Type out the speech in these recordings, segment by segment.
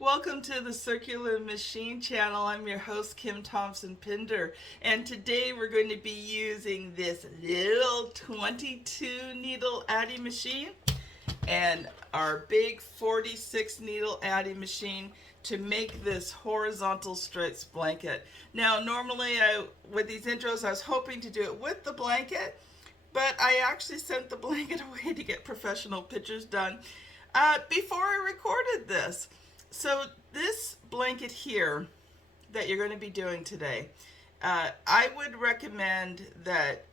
Welcome to the Circular Machine channel. I'm your host, Kim Thompson Pinder, and today we're going to be using this little 22 needle Addi machine and our big 46 needle Addi machine to make this horizontal stripes blanket. Now normally with these intros I was hoping to do it with the blanket, but I actually sent the blanket away to get professional pictures done before I recorded this. So this blanket here that you're going to be doing today, I would recommend that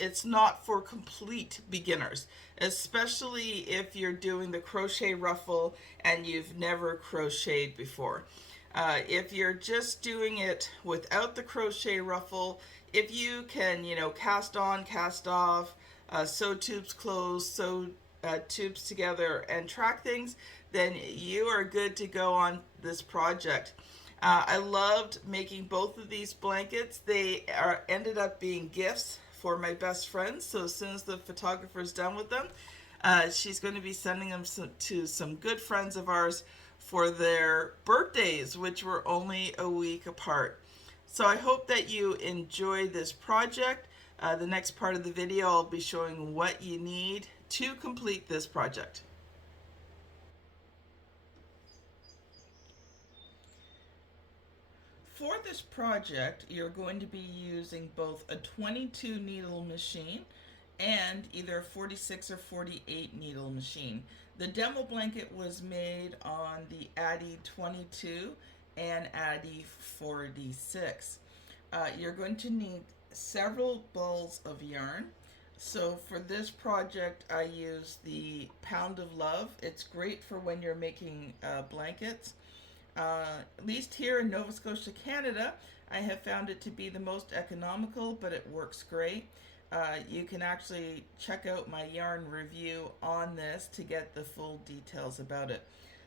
it's not for complete beginners, especially if you're doing the crochet ruffle and you've never crocheted before. If you're just doing it without the crochet ruffle, if you can, cast on, cast off, sew tubes closed, sew tubes together and track things, then you are good to go on this project. I loved making both of these blankets. They ended up being gifts for my best friend, so as soon as the photographer's done with them, she's going to be sending them to some good friends of ours for their birthdays, which were only a week apart. So I hope that you enjoy this project. The next part of the video I'll be showing what you need to complete this project. For this project, you're going to be using both a 22 needle machine and either a 46 or 48 needle machine. The demo blanket was made on the Addi 22 and Addi 46. You're going to need several balls of yarn. So for this project, I use the Pound of Love. It's great for when you're making blankets. At least here in Nova Scotia, Canada, I have found it to be the most economical, but it works great. You can actually check out my yarn review on this to get the full details about it.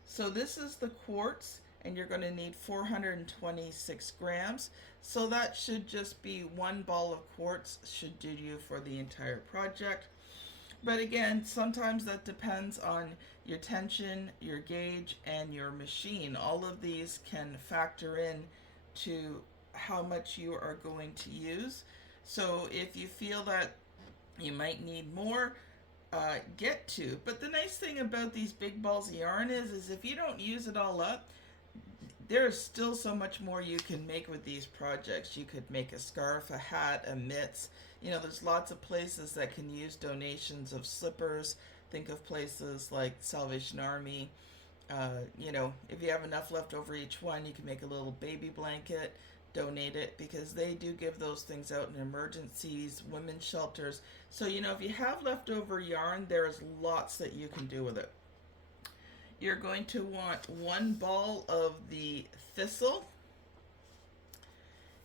So this is the quartz, and you're going to need 426 grams. So that should just be one ball of quartz should do you for the entire project. But again, sometimes that depends on your tension, your gauge, and your machine. All of these can factor in to how much you are going to use. So if you feel that you might need more, get to. But the nice thing about these big balls of yarn is if you don't use it all up, there's still so much more you can make with these projects. You could make a scarf, a hat, a mitts. There's lots of places that can use donations of slippers. Think of places like Salvation Army. If you have enough left over each one, you can make a little baby blanket, donate it, because they do give those things out in emergencies, women's shelters. So, if you have leftover yarn, there's lots that you can do with it. You're going to want one ball of the thistle.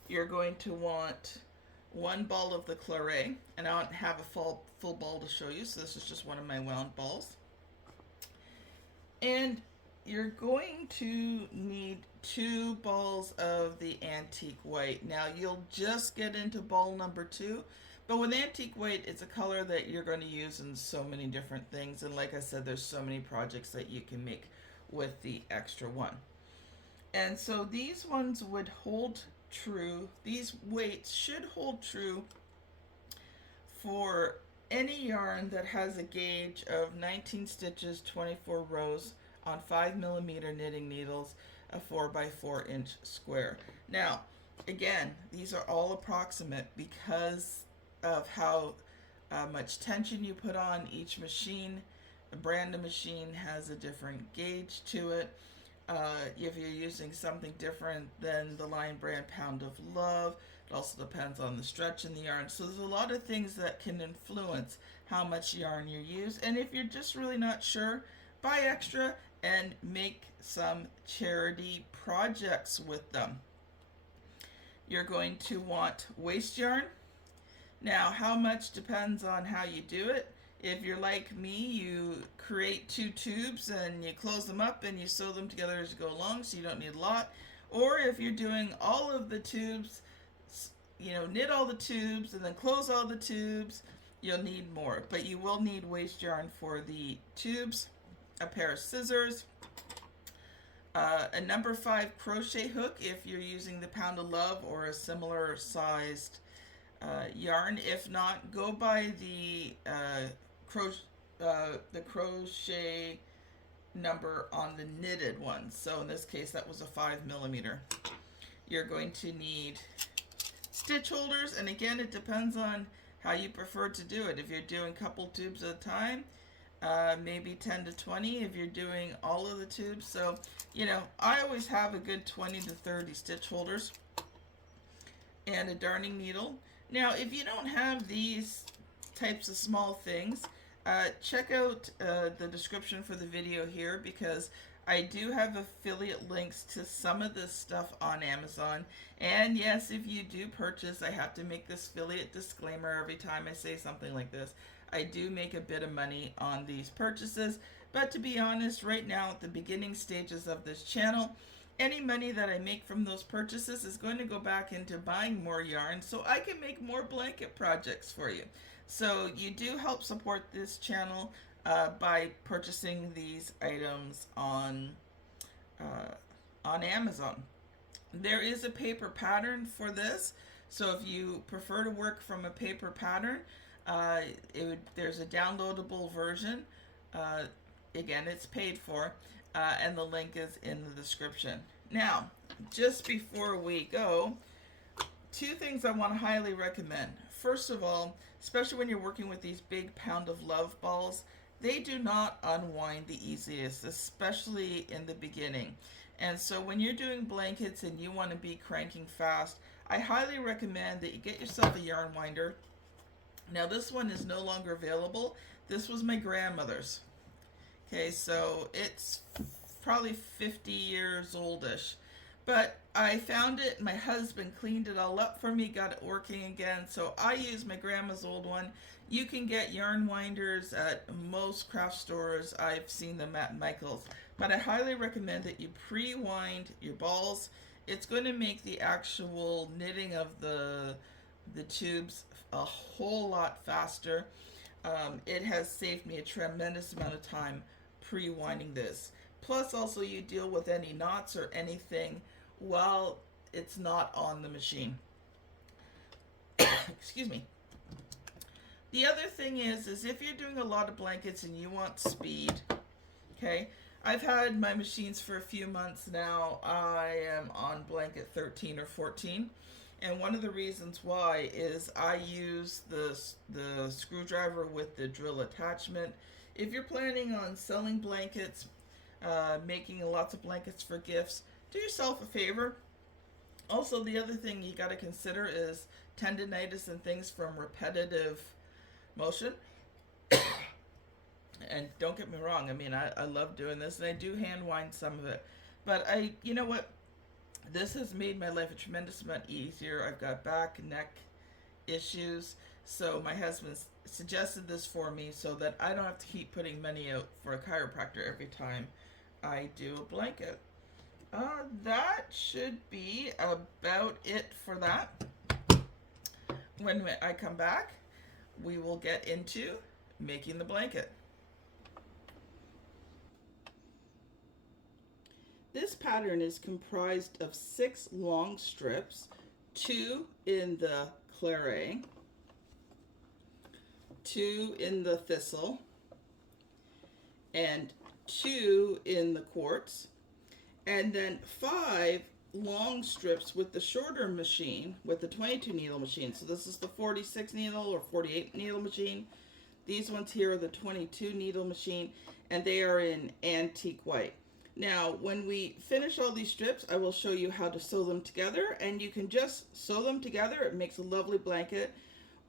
You're going to want one ball of the claret, and I don't have a full ball to show you, so this is just one of my wound balls. And you're going to need 2 balls of the antique white. Now you'll just get into ball number 2, but with antique white, it's a color that you're going to use in so many different things, and like I said, there's so many projects that you can make with the extra one. And so these ones would hold true, these weights should hold true for any yarn that has a gauge of 19 stitches, 24 rows on 5mm knitting needles, a 4x4 inch square. Now again, these are all approximate because of how much tension you put on each machine. A brand of machine has a different gauge to it. If you're using something different than the Lion Brand Pound of Love, it also depends on the stretch in the yarn. So there's a lot of things that can influence how much yarn you use. And if you're just really not sure, buy extra and make some charity projects with them. You're going to want waste yarn. Now, how much depends on how you do it. If you're like me, you create 2 tubes and you close them up and you sew them together as you go along, so you don't need a lot. Or if you're doing all of the tubes, knit all the tubes and then close all the tubes, you'll need more. But you will need waste yarn for the tubes, a pair of scissors, a number 5 crochet hook if you're using the Pound of Love or a similar sized yarn. If not, go by the crochet number on the knitted one. So in this case, that was a 5mm. You're going to need stitch holders, and again, it depends on how you prefer to do it. If you're doing a couple tubes at a time, maybe 10 to 20 if you're doing all of the tubes. So, you know, I always have a good 20 to 30 stitch holders and a darning needle. Now, if you don't have these types of small things, check out the description for the video here, because I do have affiliate links to some of this stuff on Amazon. And yes, if you do purchase, I have to make this affiliate disclaimer every time I say something like this. I do make a bit of money on these purchases, but to be honest, right now at the beginning stages of this channel, any money that I make from those purchases is going to go back into buying more yarn so I can make more blanket projects for you. So you do help support this channel by purchasing these items on Amazon. There is a paper pattern for this, so if you prefer to work from a paper pattern, there's a downloadable version. Again, it's paid for, and the link is in the description. Now, just before we go, 2 things I want to highly recommend. First of all, especially when you're working with these big Pound of Love balls, they do not unwind the easiest, especially in the beginning. And so when you're doing blankets and you want to be cranking fast, I highly recommend that you get yourself a yarn winder. Now this one is no longer available. This was my grandmother's. Okay, so it's probably 50 years oldish. But I found it, my husband cleaned it all up for me, got it working again, so I use my grandma's old one. You can get yarn winders at most craft stores. I've seen them at Michael's. But I highly recommend that you pre-wind your balls. It's going to make the actual knitting of the tubes a whole lot faster. It has saved me a tremendous amount of time pre-winding this. Plus also you deal with any knots or anything while it's not on the machine. Excuse me. The other thing is if you're doing a lot of blankets and you want speed, okay, I've had my machines for a few months now. I am on blanket 13 or 14. And one of the reasons why is I use the screwdriver with the drill attachment. If you're planning on selling blankets, making lots of blankets for gifts, do yourself a favor. Also, the other thing you got to consider is tendinitis and things from repetitive motion. And don't get me wrong, I mean, I love doing this, and I do hand wind some of it. But you know what? This has made my life a tremendous amount easier. I've got back, neck issues, so my husband suggested this for me so that I don't have to keep putting money out for a chiropractor every time I do a blanket. That should be about it for that. When I come back, we will get into making the blanket. This pattern is comprised of 6 long strips, 2 in the claret, 2 in the thistle, and 2 in the quartz, and then 5 long strips with the shorter machine, with the 22 needle machine. So this is the 46 needle or 48 needle machine. These ones here are the 22 needle machine, and they are in antique white. Now, when we finish all these strips, I will show you how to sew them together, and you can just sew them together. It makes a lovely blanket.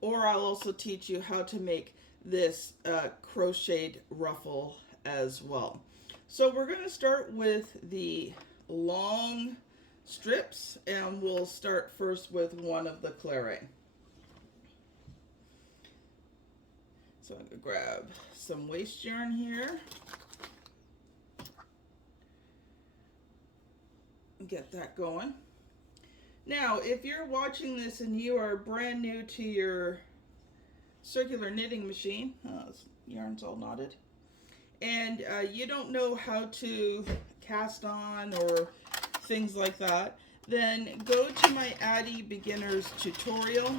Or I'll also teach you how to make this crocheted ruffle as well. So we're going to start with the long strips, and we'll start first with one of the claret. So I'm going to grab some waste yarn here. Get that going. Now, if you're watching this and you are brand new to your circular knitting machine, this yarn's all knotted, and you don't know how to cast on or things like that, then go to my Addi beginners tutorial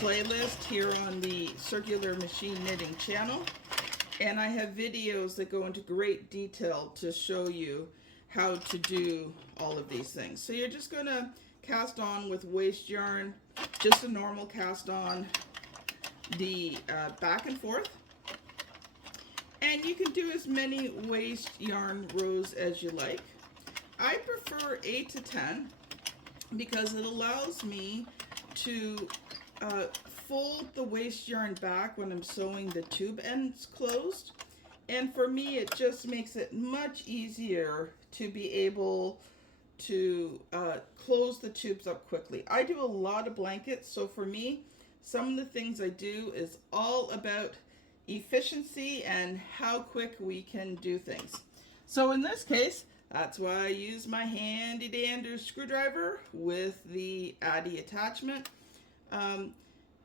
playlist here on the Circular Machine Knitting channel, and I have videos that go into great detail to show you how to do all of these things. So you're just going to cast on with waste yarn, just a normal cast on, the back and forth, and you can do as many waste yarn rows as you like. I prefer 8 to 10 because it allows me to fold the waste yarn back when I'm sewing the tube ends closed, and for me it just makes it much easier to be able to close the tubes up quickly. I do a lot of blankets, so for me some of the things I do is all about efficiency and how quick we can do things. So in this case, that's why I use my handy dandy screwdriver with the Addi attachment.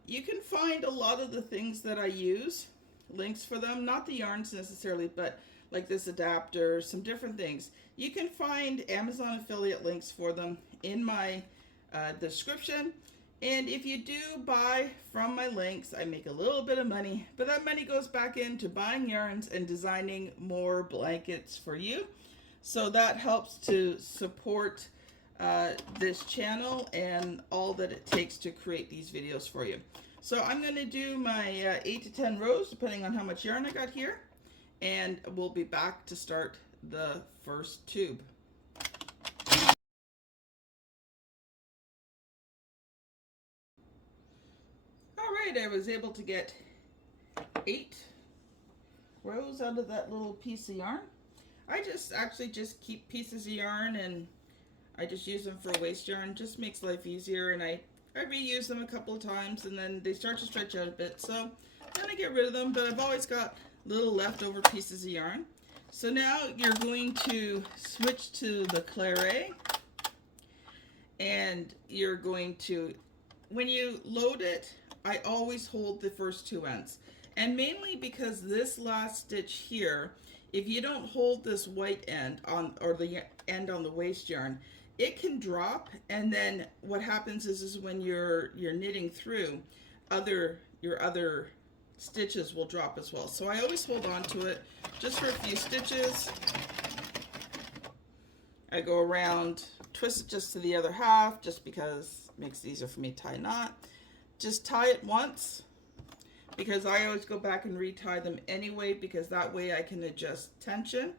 You can find a lot of the things that I use, links for them, not the yarns necessarily, but like this adapter, some different things. You can find Amazon affiliate links for them in my description. And if you do buy from my links, I make a little bit of money, but that money goes back into buying yarns and designing more blankets for you. So that helps to support this channel and all that it takes to create these videos for you. So I'm going to do my 8 to 10 rows depending on how much yarn I got here, and we'll be back to start the first tube. Alright, I was able to get 8 rows out of that little piece of yarn. I actually just keep pieces of yarn and I just use them for waste yarn. Just makes life easier, and I reuse them a couple of times and then they start to stretch out a bit, so then I get rid of them, but I've always got little leftover pieces of yarn. So now you're going to switch to the Crochet, and you're going to, when you load it, I always hold the first 2 ends, and mainly because this last stitch here, if you don't hold this white end on, or the end on the waste yarn, it can drop, and then what happens is when you're knitting through, your other stitches will drop as well. So I always hold on to it just for a few stitches. I go around, twist it just to the other half, just because it makes it easier for me to tie a knot. Just tie it once, because I always go back and retie them anyway, because that way I can adjust tension.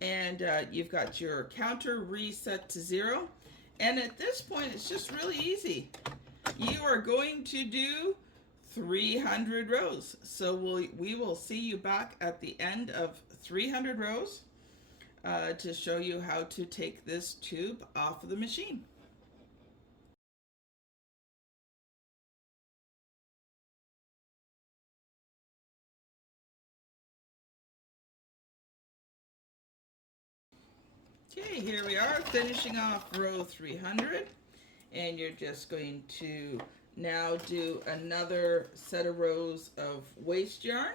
And you've got your counter reset to 0. And at this point, it's just really easy. You are going to do 300 rows. So we will see you back at the end of 300 rows to show you how to take this tube off of the machine. Okay, here we are finishing off row 300, and you're just going to now do another set of rows of waste yarn,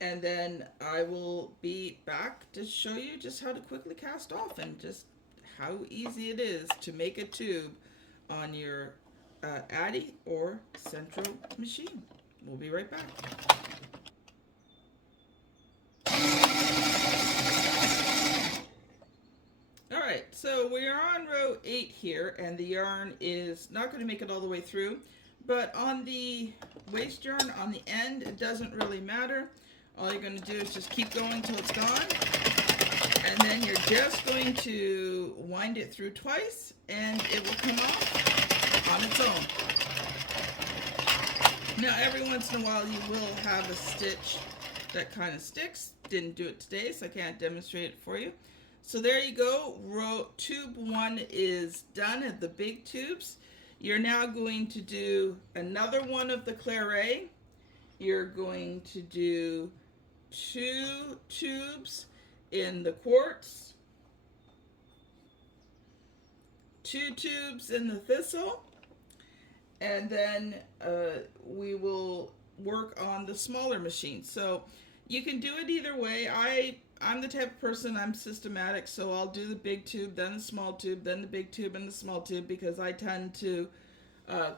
and then I will be back to show you just how to quickly cast off and just how easy it is to make a tube on your Addi or Sentro machine. We'll be right back. Alright, so we are on row 8 here, and the yarn is not going to make it all the way through, but on the waste yarn on the end, it doesn't really matter. All you're going to do is just keep going till it's gone, and then you're just going to wind it through twice, and it will come off on its own. Now, every once in a while, you will have a stitch that kind of sticks. Didn't do it today, so I can't demonstrate it for you. So there you go. Tube 1 is done at the big tubes. You're now going to do another one of the Crochet. You're going to do 2 tubes in the quartz, 2 tubes in the thistle, and then we will work on the smaller machine. So you can do it either way. I'm the type of person, I'm systematic, so I'll do the big tube, then the small tube, then the big tube and the small tube, because I tend to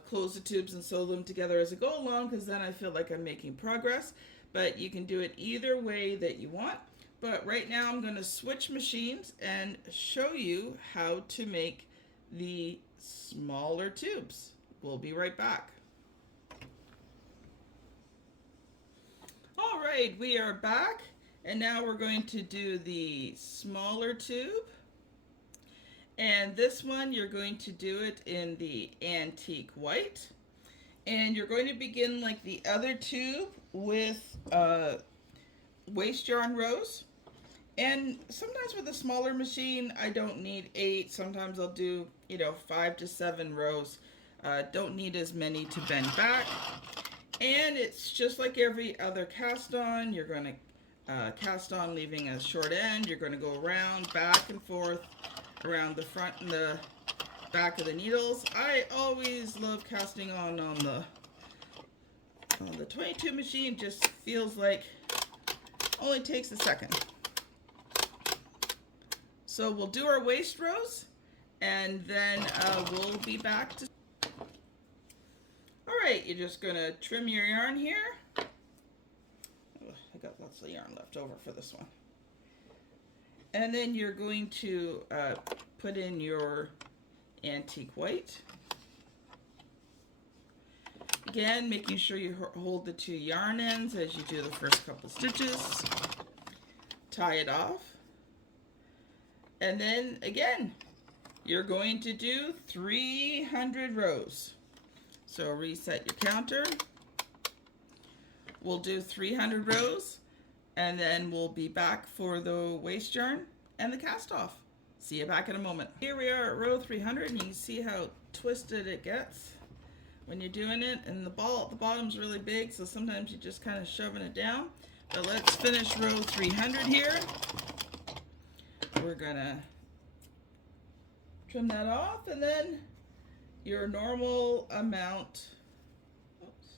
close the tubes and sew them together as I go along, because then I feel like I'm making progress. But you can do it either way that you want. But right now I'm going to switch machines and show you how to make the smaller tubes. We'll be right back. All right, we are back, and now we're going to do the smaller tube. And this one, you're going to do it in the antique white. And you're going to begin like the other tube with waste yarn rows. And sometimes with a smaller machine, I don't need 8. Sometimes I'll do, 5 to 7 rows. Don't need as many to bend back. And it's just like every other cast on. You're going to cast on leaving a short end. You're going to go around, back and forth, around the front and the back of the needles. I always love casting on the 22 machine. Just feels like only takes a second. So we'll do our waist rows, and then we'll be back to. All right, you're just gonna trim your yarn here. Oh, I got lots of yarn left over for this one. And then you're going to put in your antique white. Again, making sure you hold the 2 yarn ends as you do the first couple stitches. Tie it off. And then again, you're going to do 300 rows. So reset your counter. We'll do 300 rows, and then we'll be back for the waste yarn and the cast off. See you back in a moment. Here we are at row 300, and you can see how twisted it gets when you're doing it. And the ball at the bottom's really big, so sometimes you're just kind of shoving it down. But let's finish row 300 here. We're gonna trim that off, and then your normal amount. Oops,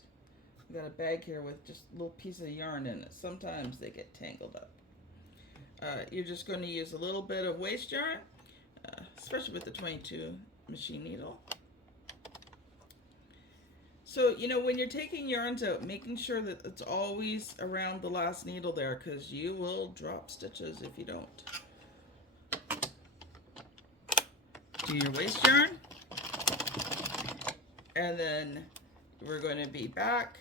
I've got a bag here with just a little piece of yarn in it. Sometimes they get tangled up. You're just going to use a little bit of waste yarn, especially with the 22 machine needle. So, when you're taking yarns out, making sure that it's always around the last needle there, because you will drop stitches if you don't. Do your waste yarn, and then we're going to be back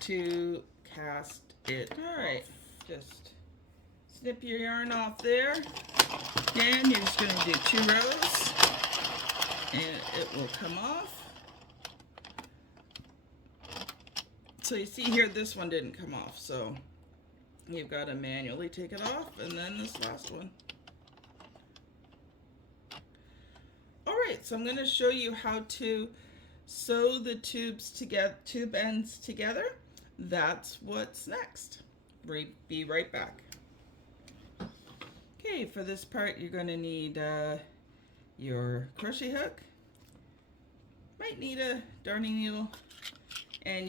to cast it. All right, just snip your yarn off there. Again, you're just going to do 2 rows, and it will come off. So you see here, this one didn't come off, so you've got to manually take it off, and then this last one. Alright, so I'm going to show you how to sew the tubes together, tube ends together. That's what's next. Be right back. Okay, for this part you're going to need your crochet hook. Might need a darning needle, and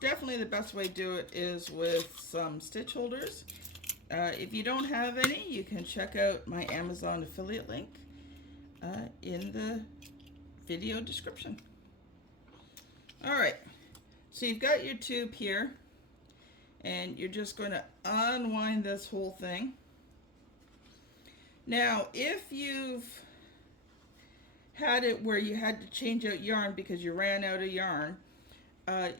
definitely the best way to do it is with some stitch holders. If you don't have any, you can check out my Amazon affiliate link in the video description. Alright, so you've got your tube here, and you're just going to unwind this whole thing. Now, if you've had it where you had to change out yarn because you ran out of yarn,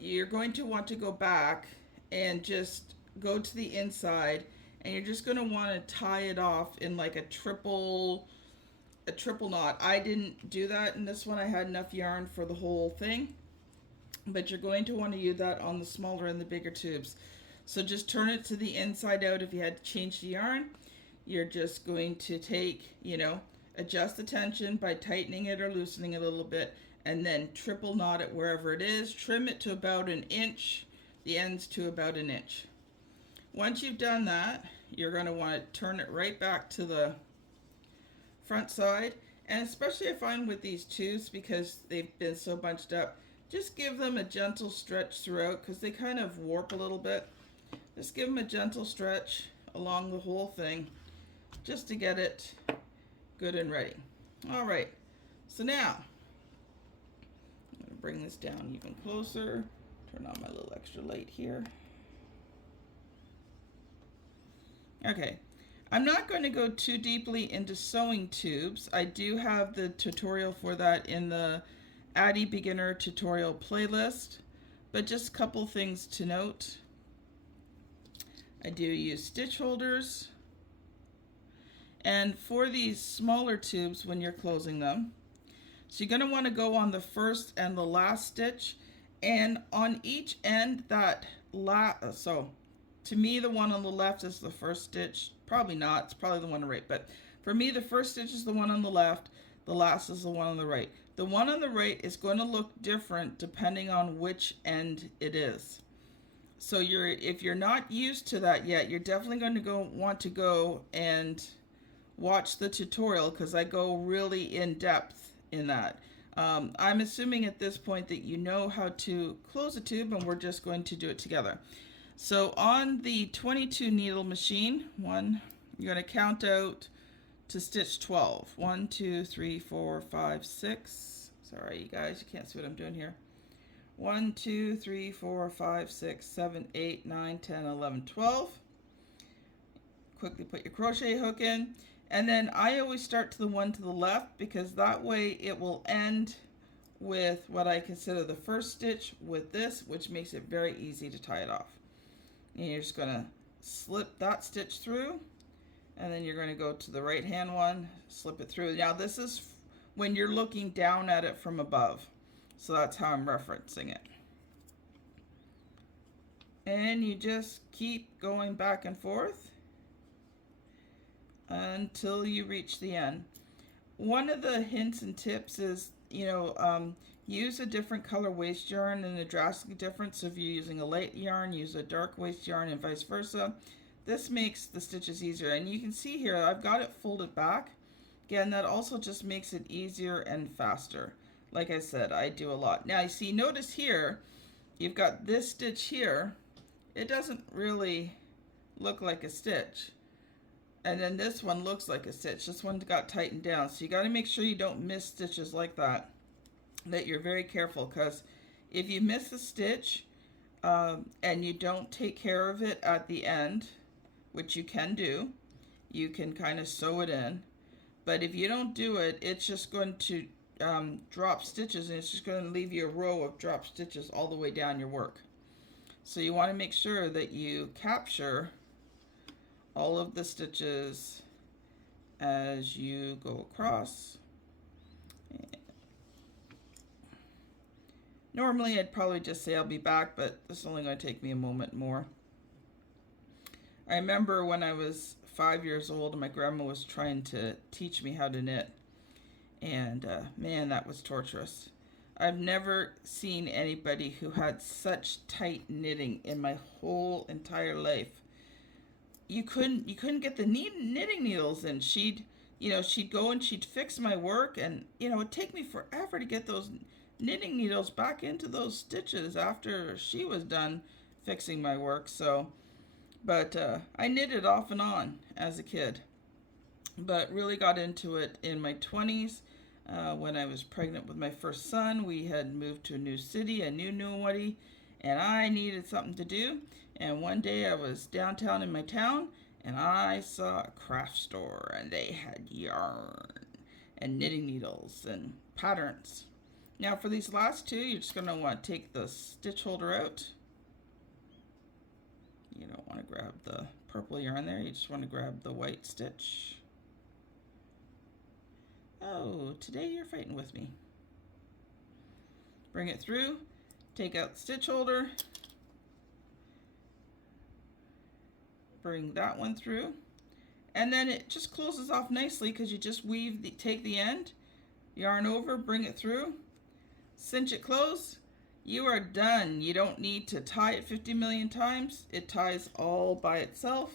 you're going to want to go back and just go to the inside, and you're just going to want to tie it off in like a triple knot. I didn't do that in this one. I had enough yarn for the whole thing, but you're going to want to use that on the smaller and the bigger tubes. So just turn it to the inside out. If you had to change the yarn, you're just going to take, adjust the tension by tightening it or loosening it a little bit, and then triple knot it wherever it is. Trim it to about 1 inch, the ends to about 1 inch. Once you've done that, you're going to want to turn it right back to the front side, and especially I find with these tubes, because they've been so bunched up, just give them a gentle stretch throughout, because they kind of warp a little bit. Just give them a gentle stretch along the whole thing just to get it good and ready. All right, so now I'm going to bring this down even closer, turn on my little extra light here. Okay, I'm not going to go too deeply into sewing tubes. I do have the tutorial for that in the Addi beginner tutorial playlist, but just a couple things to note. I do use stitch holders, and for these smaller tubes when you're closing them, so you're going to want to go on the first and the last stitch, and on each end that so to me the one on the left is the first stitch. Probably not, it's probably the one on the right, but for me the first stitch is the one on the left, the last is the one on the right. The one on the right is going to look different depending on which end it is. So if you're not used to that yet, you're definitely going to want to go and watch the tutorial, because I go really in depth in that. I'm assuming at this point that you know how to close a tube, and we're just going to do it together. So on the 22 needle machine, you're going to count out to stitch 12. 1, 2, 3, 4, 5, 6. Sorry, you guys, you can't see what I'm doing here. 1, 2, 3, 4, 5, 6, 7, 8, 9, 10, 11, 12. Quickly put your crochet hook in. And then I always start to the one to the left, because that way it will end with what I consider the first stitch with this, which makes it very easy to tie it off. And you're just going to slip that stitch through, and then you're going to go to the right hand one, slip it through. Now this is when you're looking down at it from above. So that's how I'm referencing it. And you just keep going back and forth until you reach the end. One of the hints and tips is, use a different color waste yarn, and a drastically different. So if you're using a light yarn, use a dark waste yarn, and vice versa. This makes the stitches easier. And you can see here, I've got it folded back. Again, that also just makes it easier and faster. Like I said, I do a lot. Now you see, notice here, you've got this stitch here. It doesn't really look like a stitch. And then this one looks like a stitch. This one got tightened down. So you got to make sure you don't miss stitches like that. That you're very careful, because if you miss a stitch and you don't take care of it at the end, which you can do, you can kind of sew it in. But if you don't do it, it's just going to drop stitches, and it's just going to leave you a row of drop stitches all the way down your work. So you want to make sure that you capture all of the stitches as you go across. Normally I'd probably just say I'll be back, but this is only going to take me a moment more. I remember when I was 5 years old and my grandma was trying to teach me how to knit. And man, that was torturous. I've never seen anybody who had such tight knitting in my whole entire life. You couldn't get the knitting needles in. She'd go and she'd fix my work, and it'd take me forever to get those knitting needles back into those stitches after she was done fixing my work. So, but I knitted off and on as a kid, but really got into it in my 20s. When I was pregnant with my first son, we had moved to a new city, a new nobody, and I needed something to do. And one day I was downtown in my town, and I saw a craft store, and they had yarn and knitting needles and patterns. Now for these last two, you're just going to want to take the stitch holder out. You don't want to grab the purple yarn there, you just want to grab the white stitch. Oh, today you're fighting with me. Bring it through, take out the stitch holder, bring that one through, and then it just closes off nicely because you just take the end, yarn over, bring it through, cinch it close. You are done. You don't need to tie it 50 million times. It ties all by itself.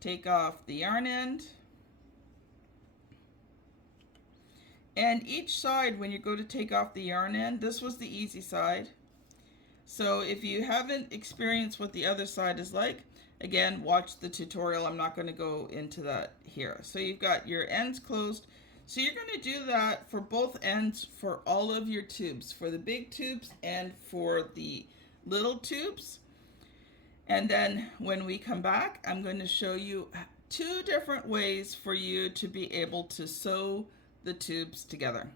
Take off the yarn end. And each side, when you go to take off the yarn end, this was the easy side. So if you haven't experienced what the other side is like, again, watch the tutorial. I'm not going to go into that here. So you've got your ends closed. So you're going to do that for both ends for all of your tubes, for the big tubes and for the little tubes. And then when we come back, I'm going to show you 2 different ways for you to be able to sew the tubes together.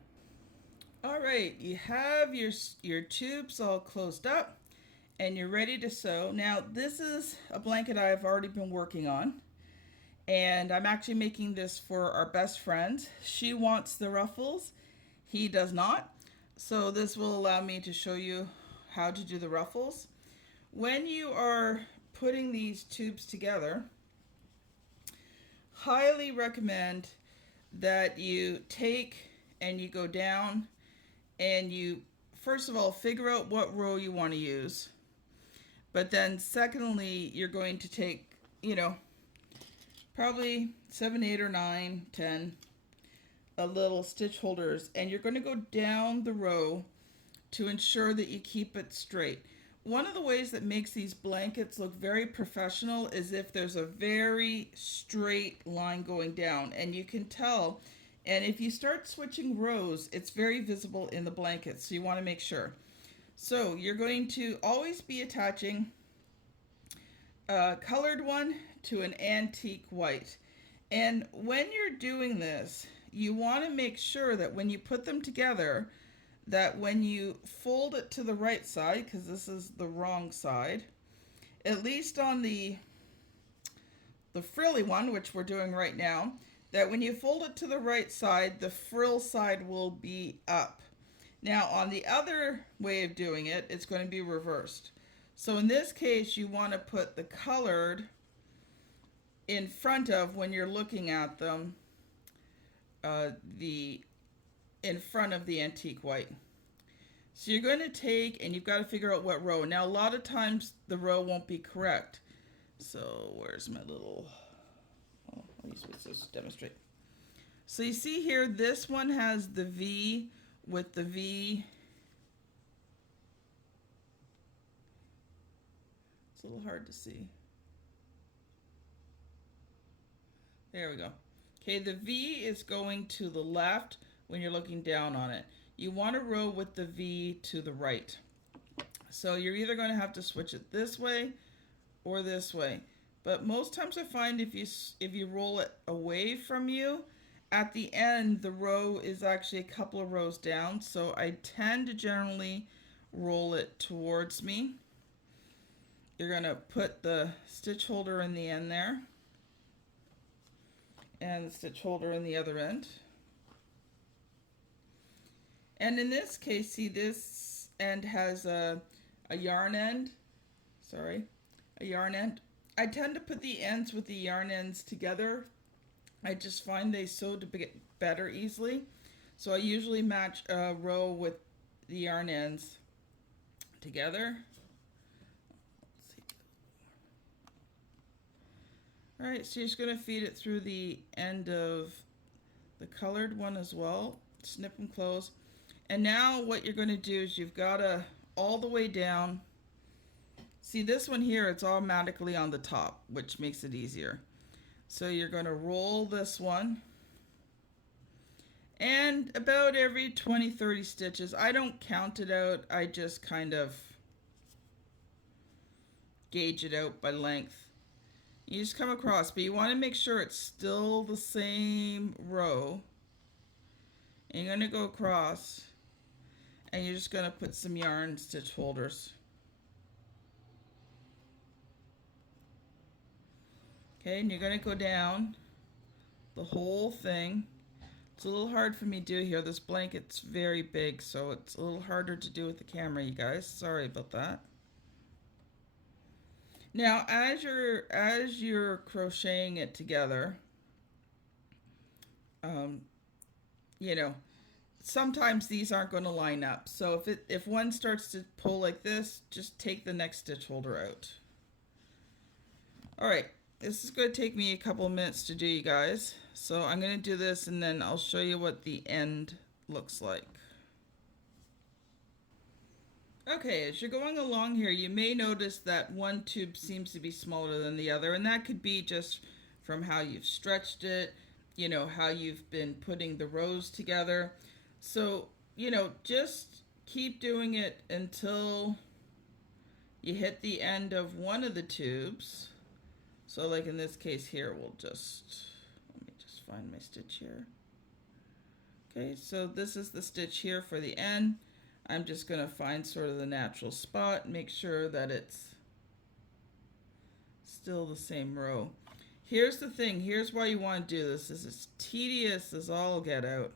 All right, you have your tubes all closed up and you're ready to sew. Now this is a blanket I've already been working on, and I'm actually making this for our best friend. She wants the ruffles, he does not. So this will allow me to show you how to do the ruffles. When you are putting these tubes together, highly recommend that you take and you go down and you first of all figure out what row you want to use. But then secondly, you're going to take, probably 7, 8, or 9, 10 little stitch holders, and you're going to go down the row to ensure that you keep it straight. One of the ways that makes these blankets look very professional is if there's a very straight line going down, and you can tell. And if you start switching rows, it's very visible in the blanket, so you want to make sure. So you're going to always be attaching a colored one to an antique white. And when you're doing this, you want to make sure that when you put them together, that when you fold it to the right side, because this is the wrong side, at least on the frilly one, which we're doing right now, that when you fold it to the right side, the frill side will be up. Now on the other way of doing it, it's going to be reversed. So in this case, you want to put the colored in front of, when you're looking at them, in front of the antique white. So you're going to take, and you've got to figure out what row. Now a lot of times the row won't be correct. So where's my little, I'll use this to demonstrate. So you see here, this one has the V with the V. It's a little hard to see. There we go. Okay, the V is going to the left when you're looking down on it. You want to row with the V to the right. So you're either going to have to switch it this way or this way. But most times I find if you roll it away from you, at the end the row is actually a couple of rows down. So I tend to generally roll it towards me. You're going to put the stitch holder in the end there, and the stitch holder in the other end. And in this case, see, this end has a yarn end. Sorry, a yarn end. I tend to put the ends with the yarn ends together. I just find they sew to get better easily. So I usually match a row with the yarn ends together. Let's see. All right, so you're just going to feed it through the end of the colored one as well. Snip and close. And now what you're going to do is you've got to all the way down. See, this one here, it's automatically on the top, which makes it easier. So you're going to roll this one, and about every 20-30 stitches, I don't count it out, I just kind of gauge it out by length. You just come across, but you want to make sure it's still the same row. And you're going to go across, and you're just going to put some yarn stitch holders. Okay, and you're going to go down the whole thing. It's a little hard for me to do here. This blanket's very big, so it's a little harder to do with the camera, you guys. Sorry about that. Now, as you're crocheting it together, you know, sometimes these aren't going to line up. So if one starts to pull like this, just take the next stitch holder out. All right, this is going to take me a couple of minutes to do, you guys. So I'm going to do this, and then I'll show you what the end looks like. Okay, as you're going along here, you may notice that one tube seems to be smaller than the other, and that could be just from how you've stretched it, you know, how you've been putting the rows together. So, you know, just keep doing it until you hit the end of one of the tubes. So like in this case here, we'll just, let me just find my stitch here. Okay, so this is the stitch here for the end. I'm just going to find sort of the natural spot, make sure that it's still the same row. Here's the thing, here's why you want to do this. This is tedious as all get out.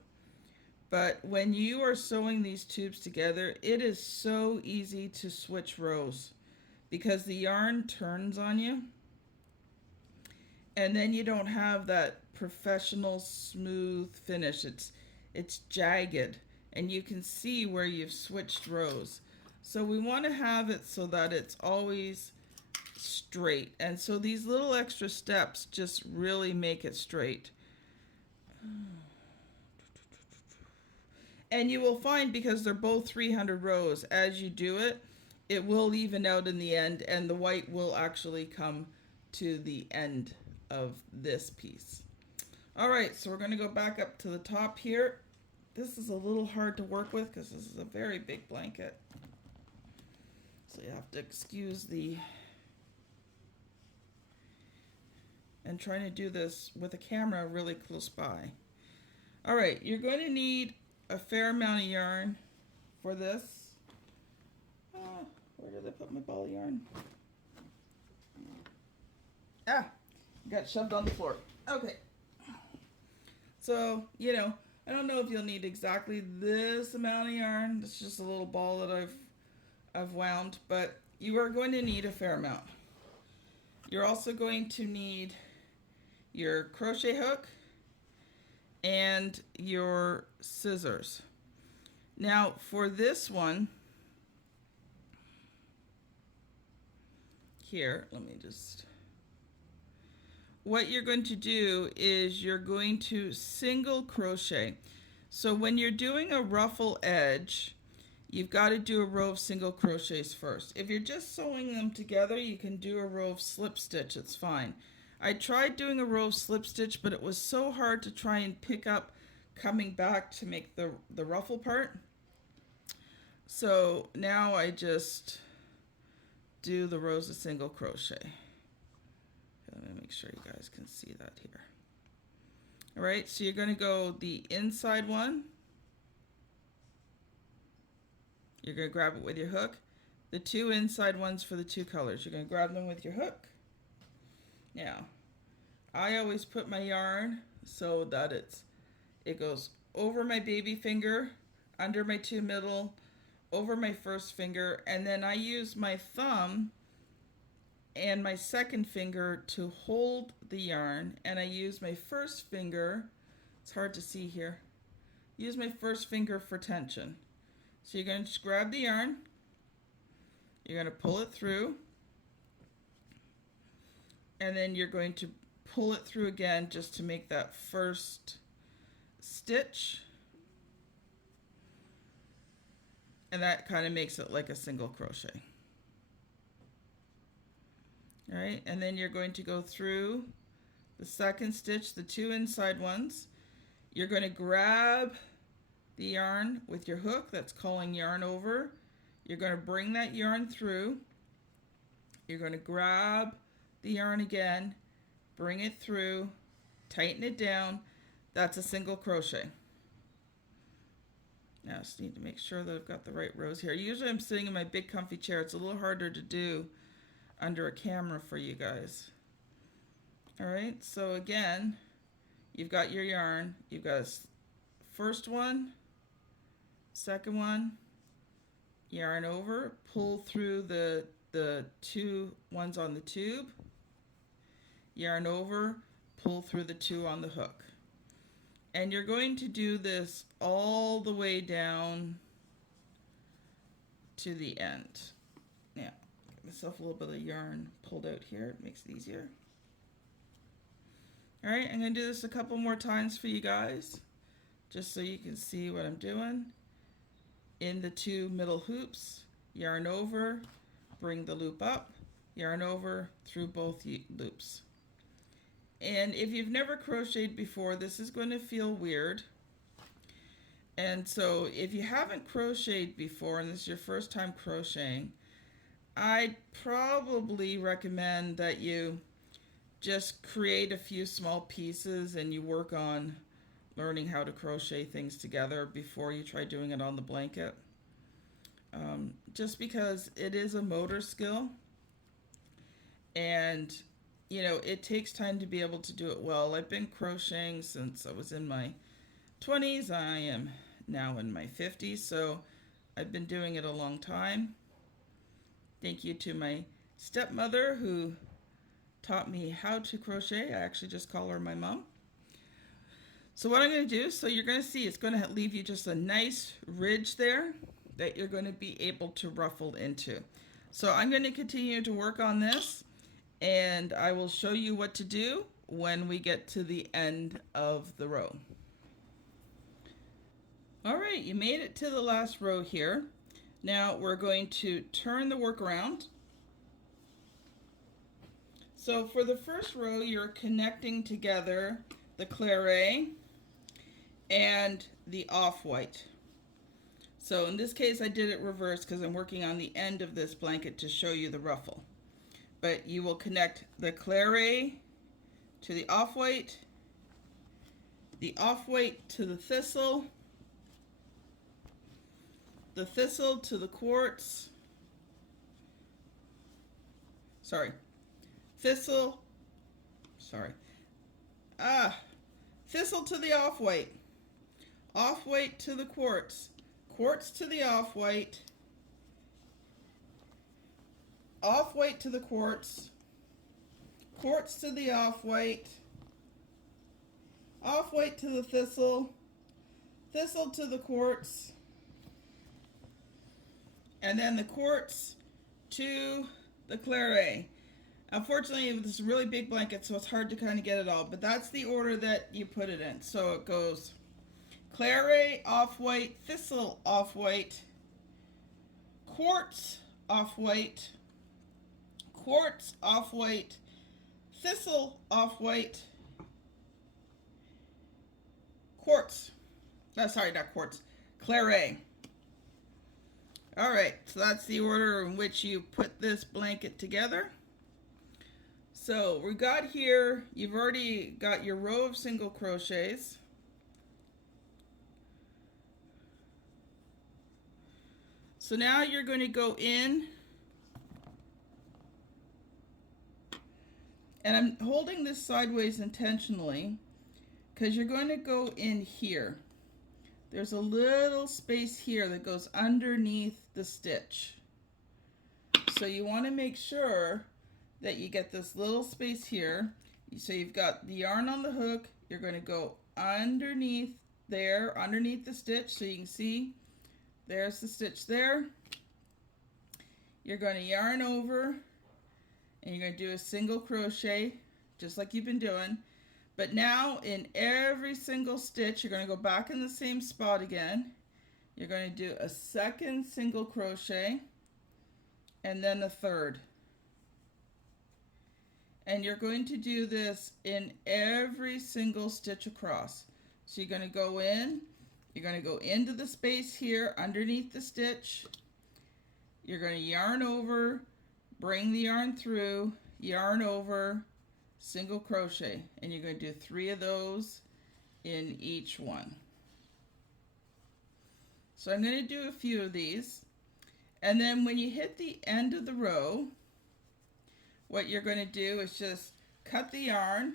But when you are sewing these tubes together, it is so easy to switch rows because the yarn turns on you. And then you don't have that professional smooth finish. It's jagged. And you can see where you've switched rows. So we want to have it so that it's always straight. And so these little extra steps just really make it straight. And you will find, because they're both 300 rows, as you do it, it will even out in the end, and the white will actually come to the end of this piece. All right, so we're going to go back up to the top here. This is a little hard to work with because this is a very big blanket. So you have to excuse the... And trying to do this with a camera really close by. All right, you're going to need a fair amount of yarn for this. Where did I put my ball of yarn? Ah, got shoved on the floor. Okay. So, you know, I don't know if you'll need exactly this amount of yarn. It's just a little ball that I've wound, but you are going to need a fair amount. You're also going to need your crochet hook and your scissors. Now for this one here, let me just... What you're going to do is you're going to single crochet. So when you're doing a ruffle edge, you've got to do a row of single crochets first. If you're just sewing them together, you can do a row of slip stitch, it's fine. I tried doing a row of slip stitch, but it was so hard to try and pick up coming back to make the ruffle part. So now I just do the rows of single crochet. Let me make sure you guys can see that here. All right, so you're going to go the inside one. You're going to grab it with your hook. The two inside ones for the two colors. You're going to grab them with your hook. Now, I always put my yarn so that it goes over my baby finger, under my two middle, over my first finger, and then I use my thumb and my second finger to hold the yarn, and I use my first finger, it's hard to see here, use my first finger for tension. So you're going to just grab the yarn, you're going to pull it through, and then you're going to pull it through again just to make that first stitch, and that kind of makes it like a single crochet. All right, and then you're going to go through the second stitch, the two inside ones. You're going to grab the yarn with your hook, that's calling yarn over. You're going to bring that yarn through. You're going to grab the yarn again, bring it through, tighten it down. That's a single crochet. Now I just need to make sure that I've got the right rows here. Usually I'm sitting in my big comfy chair. It's a little harder to do under a camera for you guys. All right, so again, you've got your yarn, you've got a first one, second one, yarn over, pull through the two ones on the tube, yarn over, pull through the two on the hook. And you're going to do this all the way down to the end. Now, myself a little bit of yarn pulled out here, it makes it easier. All right, I'm going to do this a couple more times for you guys, just so you can see what I'm doing. In the two middle hoops, yarn over, bring the loop up, yarn over through both loops. And if you've never crocheted before, this is going to feel weird. And so if you haven't crocheted before and this is your first time crocheting, I'd probably recommend that you just create a few small pieces and you work on learning how to crochet things together before you try doing it on the blanket. Just because it is a motor skill, and you know, it takes time to be able to do it well. I've been crocheting since I was in my 20s. I am now in my 50s, so I've been doing it a long time. Thank you to my stepmother who taught me how to crochet. I actually just call her my mom. So what I'm going to do, so you're going to see it's going to leave you just a nice ridge there that you're going to be able to ruffle into. So I'm going to continue to work on this, and I will show you what to do when we get to the end of the row. All right, you made it to the last row here. Now we're going to turn the work around. So for the first row, you're connecting together the claret and the off-white. So in this case, I did it reverse because I'm working on the end of this blanket to show you the ruffle. But you will connect the claret to the off-white to the thistle to the quartz, thistle to the off-white, off-white to the quartz, quartz to the off-white, off-white to the quartz, quartz to the off-white, off-white to the thistle, thistle to the quartz, and then the quartz to the claret. Unfortunately, this is a really big blanket, so it's hard to kind of get it all, but that's the order that you put it in. So it goes claret, off-white, thistle, off-white, quartz, off-white, quartz, off-white, thistle, off-white, quartz. No, sorry, not quartz, claret. All right, so that's the order in which you put this blanket together. So we got here, you've already got your row of single crochets. So now you're going to go in, and I'm holding this sideways intentionally because you're going to go in here. There's a little space here that goes underneath the stitch. So you want to make sure that you get this little space here. So you've got the yarn on the hook. You're going to go underneath there, underneath the stitch, so you can see there's the stitch there. You're going to yarn over, and you're going to do a single crochet, just like you've been doing. But now in every single stitch, you're going to go back in the same spot again. You're going to do a second single crochet, and then a third. And you're going to do this in every single stitch across. So you're going to go in, you're going to go into the space here underneath the stitch. You're going to yarn over, bring the yarn through, yarn over, single crochet, and you're going to do 3 of those in each one. So I'm going to do a few of these, and then when you hit the end of the row, what you're going to do is just cut the yarn,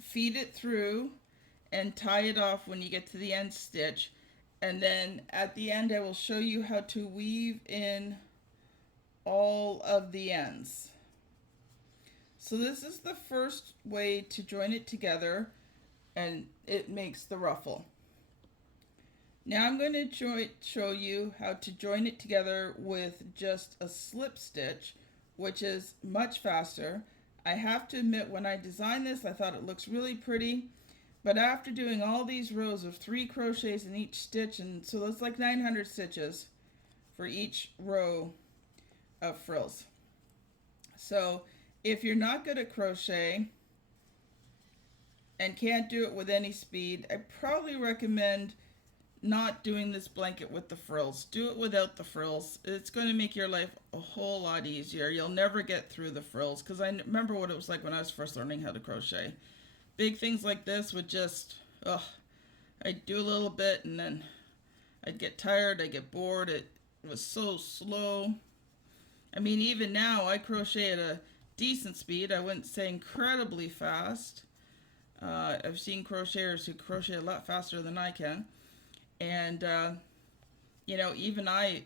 feed it through, and tie it off when you get to the end stitch. And then at the end I will show you how to weave in all of the ends. So this is the first way to join it together, and it makes the ruffle. Now I'm going to show you how to join it together with just a slip stitch, which is much faster. I have to admit, when I designed this, I thought it looks really pretty, but after doing all these rows of 3 crochets in each stitch, and so that's like 900 stitches for each row of frills. So if you're not good at crochet and can't do it with any speed, I probably recommend not doing this blanket with the frills. Do it without the frills. It's going to make your life a whole lot easier. You'll never get through the frills, because I remember what it was like when I was first learning how to crochet. Big things like this would just, I'd do a little bit and then I'd get tired, I'd get bored. It was so slow. I mean, even now I crochet at a decent speed. I wouldn't say incredibly fast. I've seen crocheters who crochet a lot faster than I can. And, you know, even I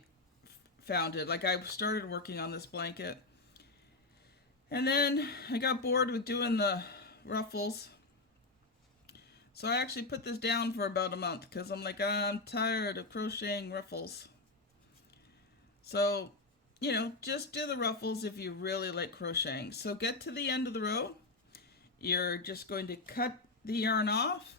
found it. Like, I started working on this blanket. And then I got bored with doing the ruffles. So I actually put this down for about a month because I'm like, I'm tired of crocheting ruffles. So, you know, just do the ruffles if you really like crocheting. So get to the end of the row. You're just going to cut the yarn off,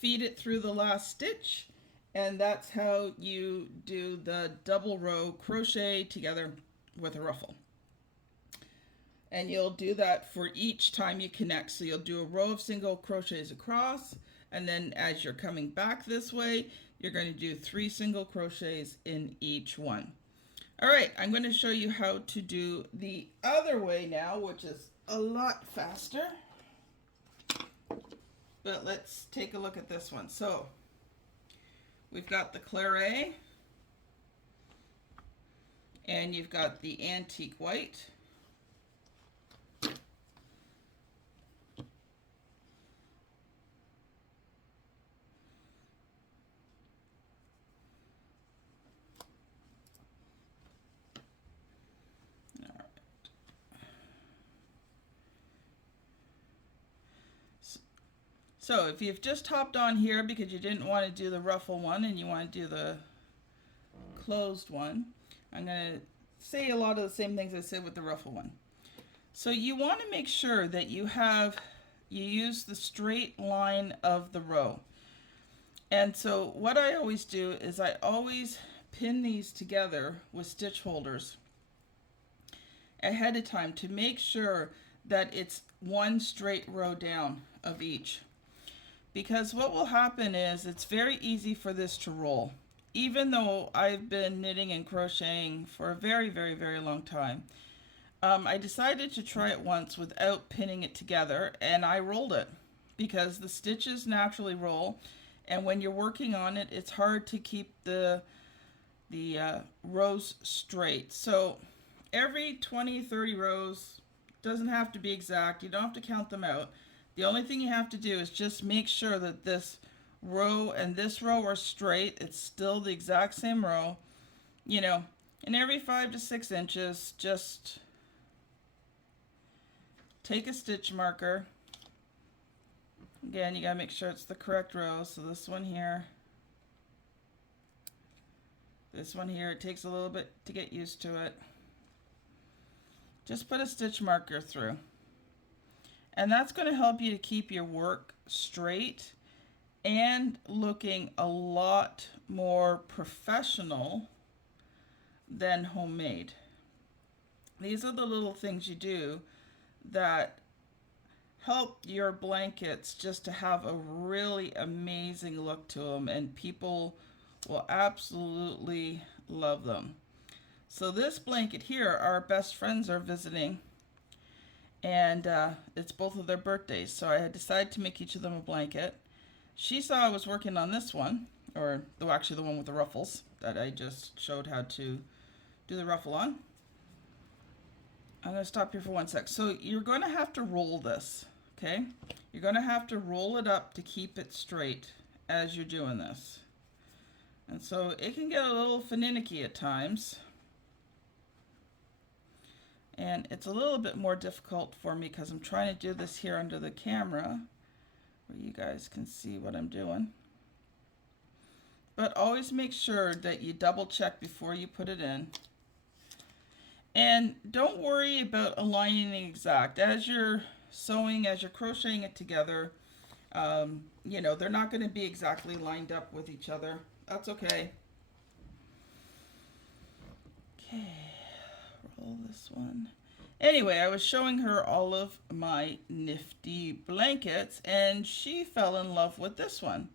feed it through the last stitch, and that's how you do the double row crochet together with a ruffle. And you'll do that for each time you connect. So you'll do a row of single crochets across, and then as you're coming back this way, you're going to do 3 single crochets in each one. All right, I'm going to show you how to do the other way now, which is a lot faster. But let's take a look at this one. So we've got the claret, and you've got the antique white. So if you've just hopped on here because you didn't want to do the ruffle one and you want to do the closed one, I'm going to say a lot of the same things I said with the ruffle one. So you want to make sure that you use the straight line of the row. And so what I always do is I always pin these together with stitch holders ahead of time to make sure that it's one straight row down of each. Because what will happen is it's very easy for this to roll. Even though I've been knitting and crocheting for a very, very, very long time, I decided to try it once without pinning it together, and I rolled it because the stitches naturally roll, and when you're working on it, it's hard to keep the rows straight. So every 20, 30 rows, doesn't have to be exact, you don't have to count them out. The only thing you have to do is just make sure that this row and this row are straight. It's still the exact same row, you know, and every 5 to 6 inches, just take a stitch marker. Again, you gotta make sure it's the correct row. So this one here, it takes a little bit to get used to it. Just put a stitch marker through. And that's going to help you to keep your work straight and looking a lot more professional than homemade. These are the little things you do that help your blankets just to have a really amazing look to them, and people will absolutely love them. So this blanket here, our best friends are visiting, and it's both of their birthdays, so I had decided to make each of them a blanket. She saw I was working on this one, or actually the one with the ruffles that I just showed how to do the ruffle on. I'm going to stop here for 1 sec. So you're going to have to roll this, okay? You're going to have to roll it up to keep it straight as you're doing this. And so it can get a little finicky at times. And it's a little bit more difficult for me because I'm trying to do this here under the camera where you guys can see what I'm doing. But always make sure that you double check before you put it in. And don't worry about aligning exact. As you're sewing, as you're crocheting it together, you know, they're not going to be exactly lined up with each other. That's okay. Okay. pull this one. Anyway, I was showing her all of my nifty blankets, and she fell in love with this one.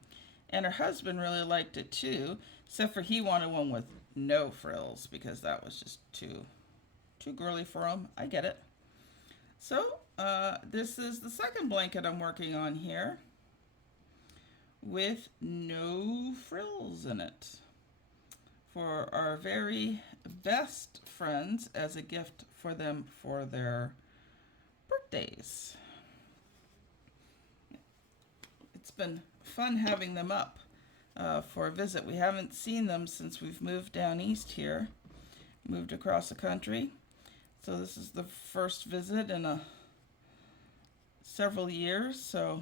And her husband really liked it too, except for he wanted one with no frills because that was just too girly for him. I get it. So this is the second blanket I'm working on here with no frills in it for our very best friends as a gift for them for their birthdays. It's been fun having them up for a visit. We haven't seen them since we've moved down east here, moved across the country. So this is the first visit in several years, so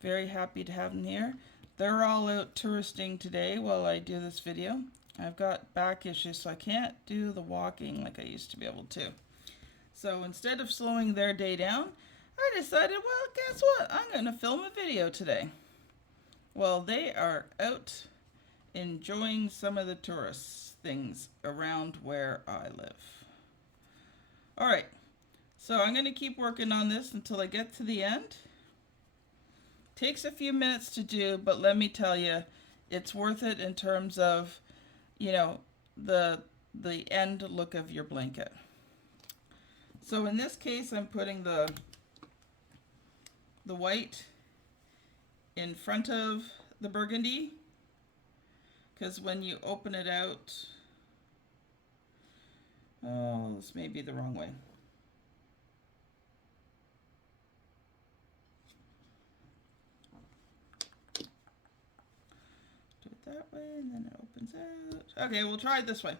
very happy to have them here. They're all out touristing today while I do this video. I've got back issues, so I can't do the walking like I used to be able to. So instead of slowing their day down, I decided, well, guess what? I'm going to film a video today. Well, they are out enjoying some of the tourist things around where I live. All right, so I'm going to keep working on this until I get to the end. Takes a few minutes to do, but let me tell you, it's worth it in terms of, you know, the end look of your blanket. So in this case, I'm putting the white in front of the burgundy, because when you open it out, oh, this may be the wrong way. Do it that way, and then it opens out. Okay, we'll try it this way.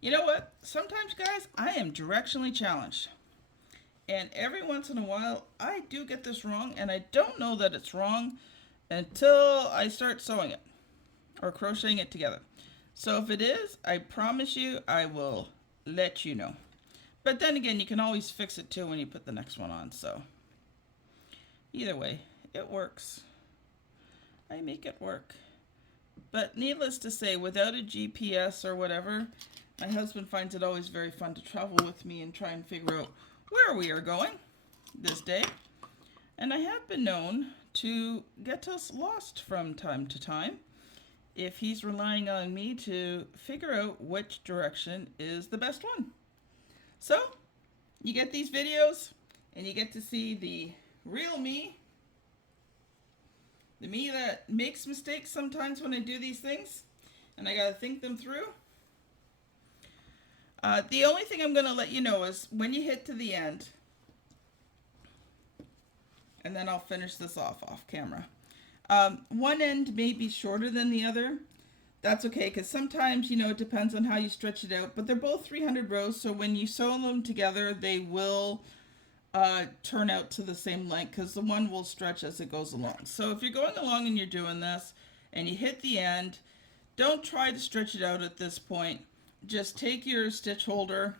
You know what? Sometimes, guys, I am directionally challenged. And every once in a while, I do get this wrong, and I don't know that it's wrong until I start sewing it or crocheting it together. So if it is, I promise you, I will let you know. But then again, you can always fix it too when you put the next one on. So either way, it works. I make it work. But needless to say, without a GPS or whatever, my husband finds it always very fun to travel with me and try and figure out where we are going this day. And I have been known to get us lost from time to time if he's relying on me to figure out which direction is the best one. So you get these videos and you get to see the real me, the me that makes mistakes sometimes when I do these things, and I gotta think them through. The only thing I'm going to let you know is when you hit to the end, and then I'll finish this off camera. One end may be shorter than the other. That's okay, because sometimes, you know, it depends on how you stretch it out, but they're both 300 rows, so when you sew them together, they will turn out to the same length, because the one will stretch as it goes along. So if you're going along and you're doing this, and you hit the end, don't try to stretch it out at this point. Just take your stitch holder,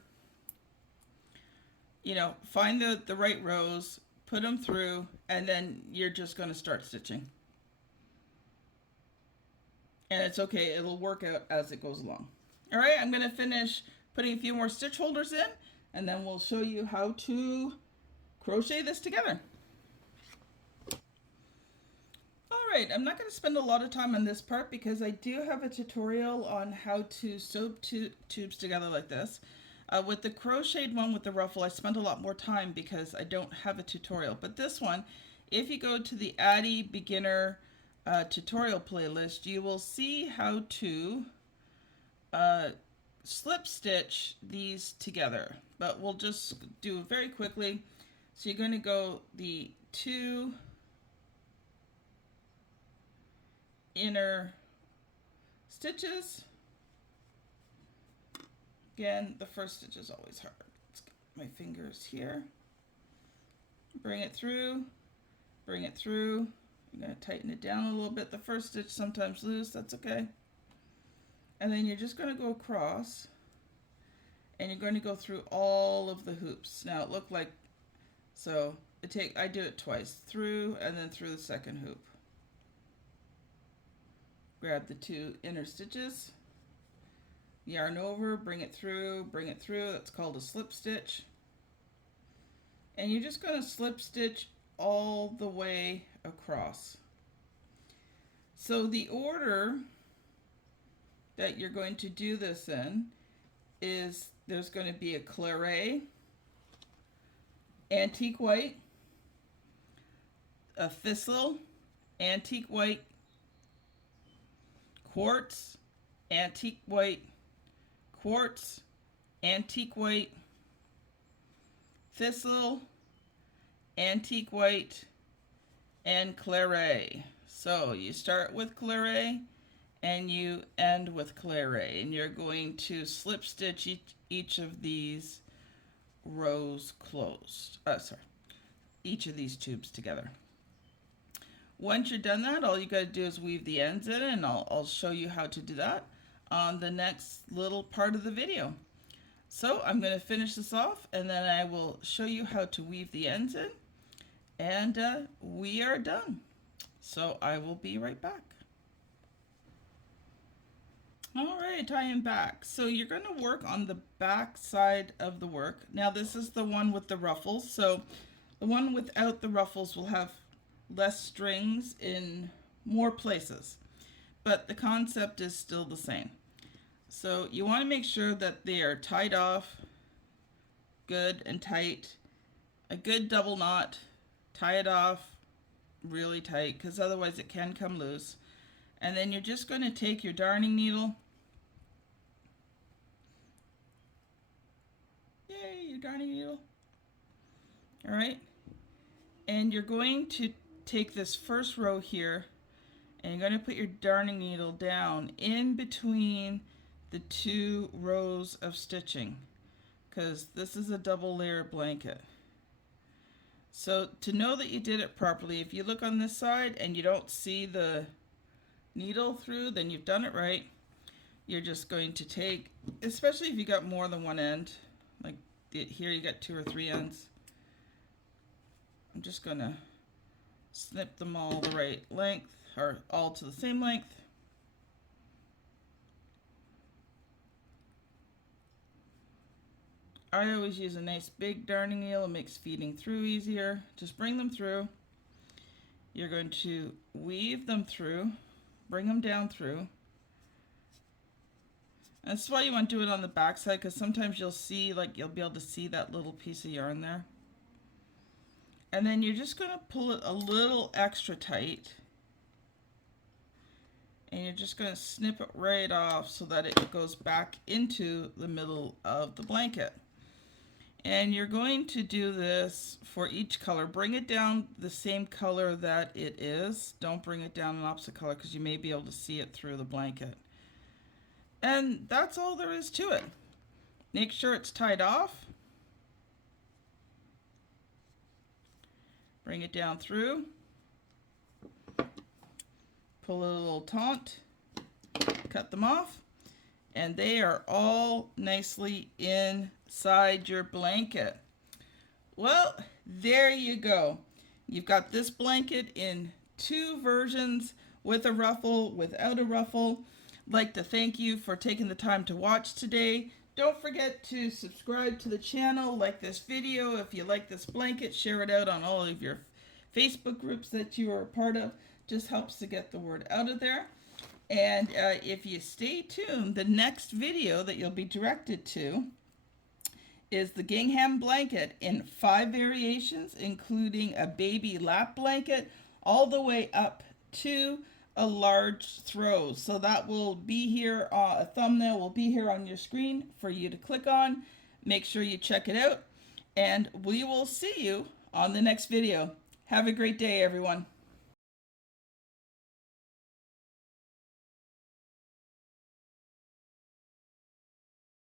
you know, find the right rows, put them through, and then you're just going to start stitching. And it's okay, it'll work out as it goes along. All right, I'm going to finish putting a few more stitch holders in, and then we'll show you how to crochet this together. All right, I'm not going to spend a lot of time on this part because I do have a tutorial on how to sew tubes together like this. With the crocheted one with the ruffle, I spent a lot more time because I don't have a tutorial. But this one, if you go to the Addi beginner tutorial playlist, you will see how to slip stitch these together. But we'll just do it very quickly. So you're going to go the two inner stitches. Again, the first stitch is always hard. Let's get my fingers here. Bring it through, bring it through. I'm going to tighten it down a little bit. The first stitch sometimes loose, that's okay. And then you're just going to go across and you're going to go through all of the hoops. Now it looked like, so I do it twice, through and then through the second hoop. Grab the two inner stitches, yarn over, bring it through, that's called a slip stitch. And you're just going to slip stitch all the way across. So the order that you're going to do this in is there's going to be a claret, antique white, a thistle, antique white, quartz, antique white, quartz, antique white, thistle, antique white, and claret. So you start with claret and you end with claret, and you're going to slip stitch each of these rows closed. Each of these tubes together. Once you're done that, all you got to do is weave the ends in, and I'll show you how to do that on the next little part of the video. So I'm going to finish this off, and then I will show you how to weave the ends in, and we are done. So I will be right back. All right, I am back. So you're going to work on the back side of the work. Now this is the one with the ruffles. So the one without the ruffles will have less strings in more places, but the concept is still the same. So you want to make sure that they are tied off good and tight. A good double knot, tie it off really tight, because otherwise it can come loose. And then you're just going to take your darning needle. Yay, your darning needle. All right. And you're going to take this first row here, and you're going to put your darning needle down in between the two rows of stitching, because this is a double layer blanket. So to know that you did it properly, if you look on this side and you don't see the needle through, then you've done it right. You're just going to take, especially if you got more than one end, like here you got 2 or 3 ends. I'm just going to snip them all the right length, or all to the same length. I always use a nice big darning needle. It makes feeding through easier. Just bring them through. You're going to weave them through, bring them down through. And that's why you want to do it on the back side, because sometimes you'll see, like, you'll be able to see that little piece of yarn there. And then you're just going to pull it a little extra tight. And you're just going to snip it right off so that it goes back into the middle of the blanket. And you're going to do this for each color. Bring it down the same color that it is. Don't bring it down an opposite color, because you may be able to see it through the blanket. And that's all there is to it. Make sure it's tied off. Bring it down through. Pull a little taunt. Cut them off. And they are all nicely inside your blanket. Well, there you go. You've got this blanket in 2 versions, with a ruffle, without a ruffle. I'd like to thank you for taking the time to watch today. Don't forget to subscribe to the channel, like this video. If you like this blanket, share it out on all of your Facebook groups that you are a part of. Just helps to get the word out of there. And if you stay tuned, the next video that you'll be directed to is the Gingham blanket in 5 variations, including a baby lap blanket, all the way up to a large throw. So that will be here, a thumbnail will be here on your screen for you to click on. Make sure you check it out, and we will see you on the next video. Have a great day, everyone.